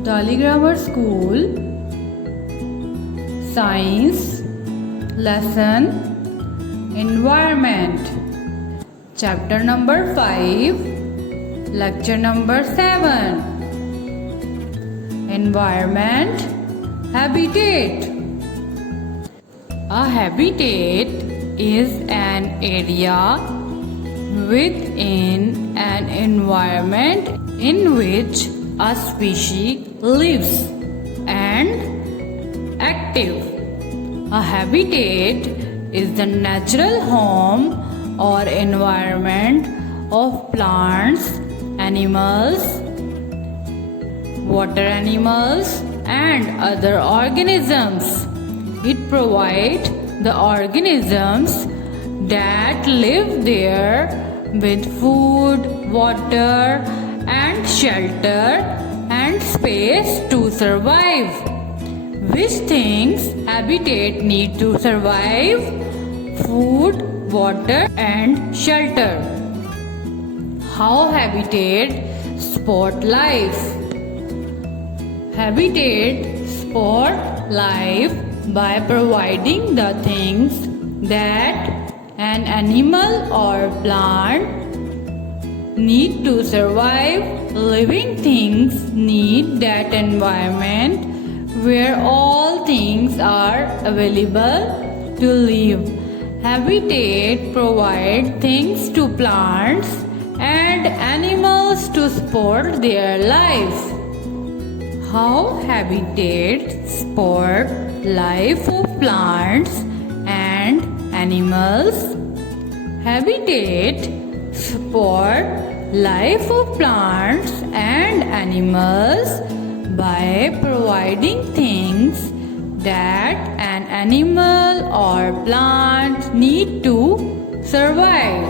Abdali Grammar School Science Lesson Environment Chapter number 5 Lecture number 7 Environment Habitat. A habitat is an area within an environment in which a species lives and active. A habitat is the natural home or environment of plants, animals, water animals, and other organisms. It provides the organisms that live there with food, water, and shelter and space to survive. Which things habitat need to survive? Food, water, and shelter. How habitat support life? Habitat support life by providing the things that an animal or plant need to survive. Living things need that environment where all things are available to live. Habitat provide things to plants and animals to support their life. How habitat support life of plants and animals? Habitat support life of plants and animals by providing things that an animal or plant need to survive.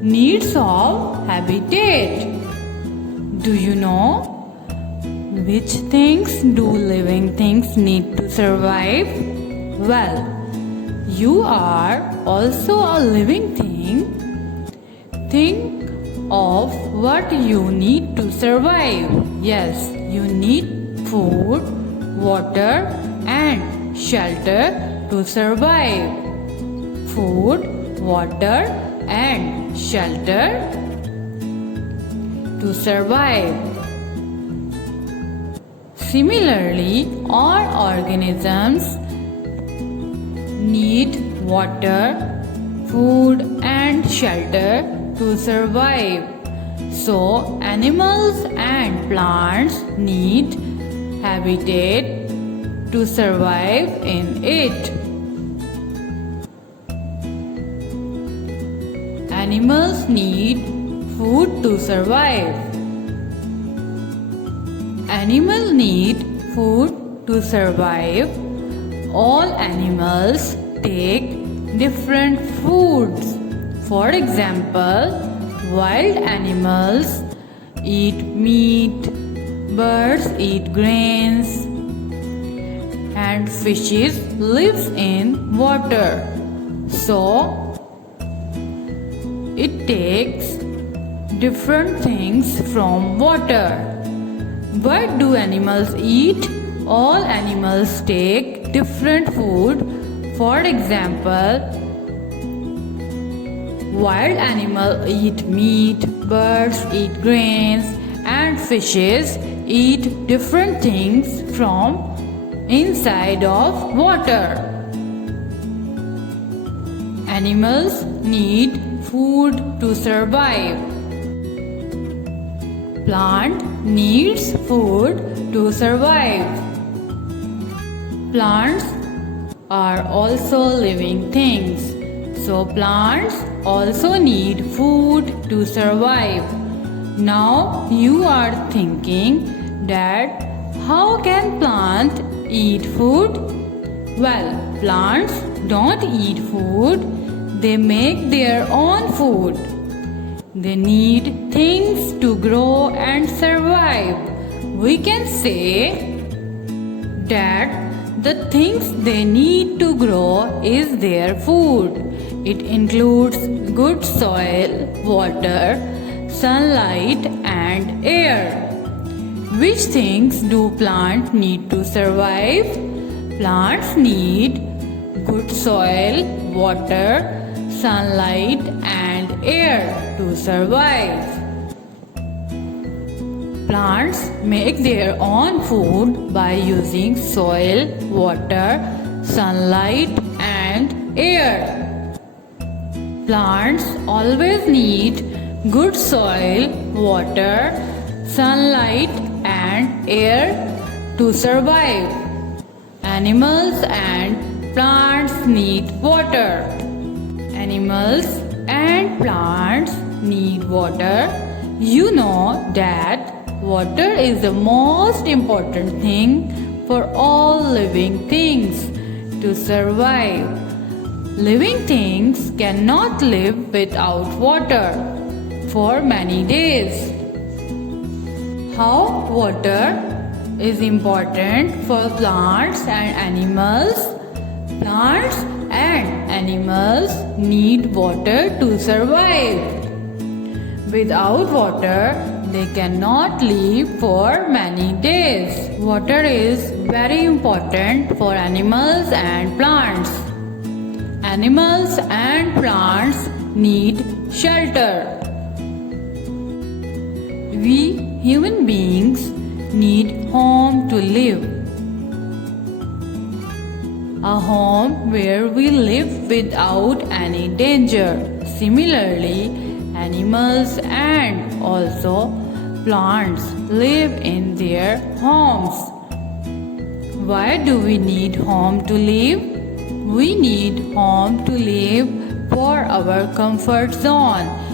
Needs of habitat. Do you know which things do living things need to survive? Well, you are also a living thing. Think of what you need to survive. Yes, you need food, water, and shelter to survive. Food, water, and shelter to survive. Similarly, all organisms need water, food, and shelter to survive. So, animals and plants need habitat to survive in it. Animals need food to survive. Animals need food to survive. All animals take different foods. For example, wild animals eat meat, birds eat grains, and fishes live in water. So, it takes different things from water. What do animals eat? All animals take different food. For example, wild animals eat meat, birds eat grains, and fishes eat different things from inside of water. Animals need food to survive. Plant needs food to survive. Plants are also living things. So plants also need food to survive. Now you are thinking that how can plant eat food? Well, plants don't eat food. They make their own food. They need things to grow and survive. We can say that the things they need to grow is their food. It includes good soil, water, sunlight, and air. Which things do plants need to survive? Plants need good soil, water, sunlight, and air to survive. Plants make their own food by using soil, water, sunlight, and air. Plants always need good soil, water, sunlight, and air to survive. Animals and plants need water. Animals and plants need water. You know that water is the most important thing for all living things to survive. Living things cannot live without water for many days. How water is important for plants and animals? Plants and animals need water to survive. Without water, they cannot live for many days. Water is very important for animals and plants. Animals and plants need shelter. We human beings need home to live. A home where we live without any danger. Similarly, animals and also plants live in their homes. Why do we need home to live? We need home to live for our comfort zone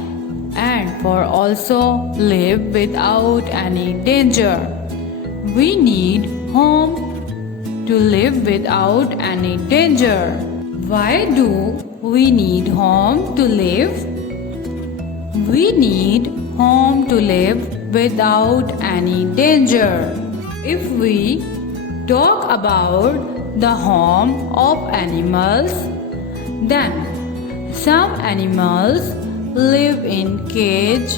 and for also live without any danger. We need home to live without any danger. Why do we need home to live? We need home to live without any danger. If we talk about the home of animals, then some animals live in cage,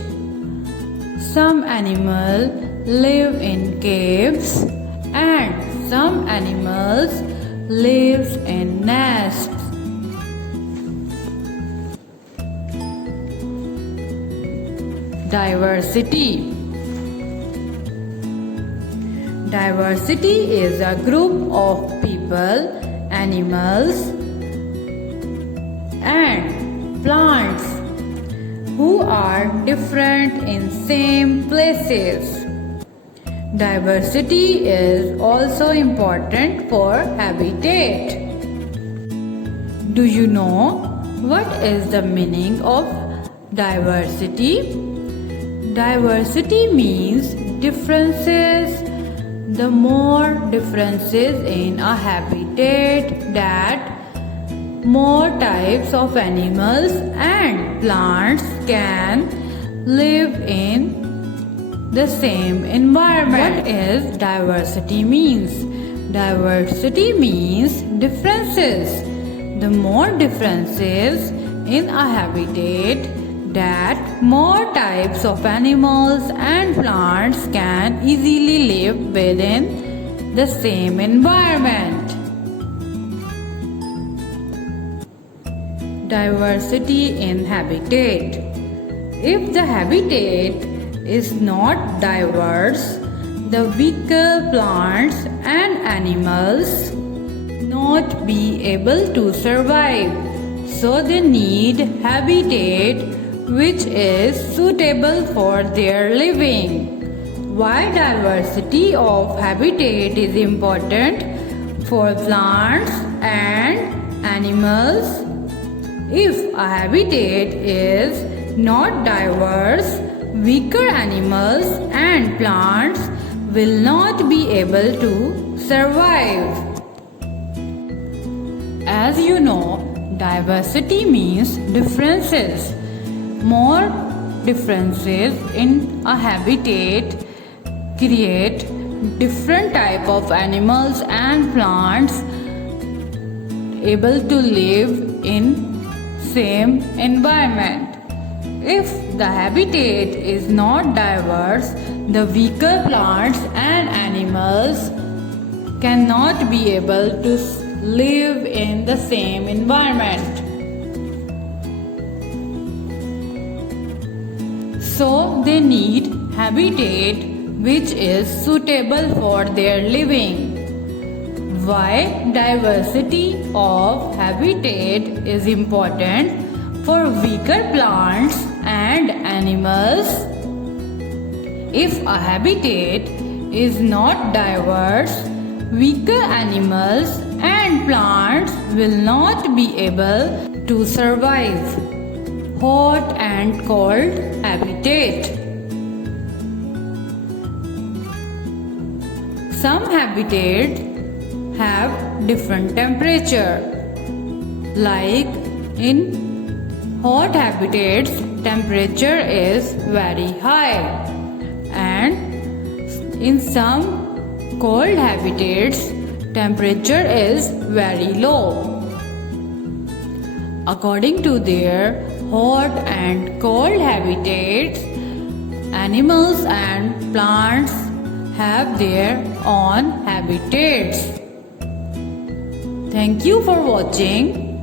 some animals live in caves, and some animals live in nests. Diversity. Diversity is a group of people, animals, and plants who are different in same places. Diversity is also important for habitat. Do you know what is the meaning of diversity? Diversity means differences. The more differences in a habitat, that more types of animals and plants can live in the same environment. What is diversity means? Diversity means differences. The more differences in a habitat, that more types of animals and plants can easily live within the same environment. Diversity in habitat. If the habitat is not diverse, the weaker plants and animals not be able to survive. So they need habitat which is suitable for their living. Why diversity of habitat is important for plants and animals? If a habitat is not diverse, weaker animals and plants will not be able to survive. As you know, diversity means differences. More differences in a habitat create different type of animals and plants able to live in same environment. If the habitat is not diverse, the weaker plants and animals cannot be able to live in the same environment. So they need habitat which is suitable for their living. Why diversity of habitat is important for weaker plants and animals? If a habitat is not diverse, weaker animals and plants will not be able to survive. Hot and cold habitat. Some habitats have different temperature. Like in hot habitats, temperature is very high, and in some cold habitats, temperature is very low. According to their hot and cold habitats, animals and plants have their own habitats. Thank you for watching.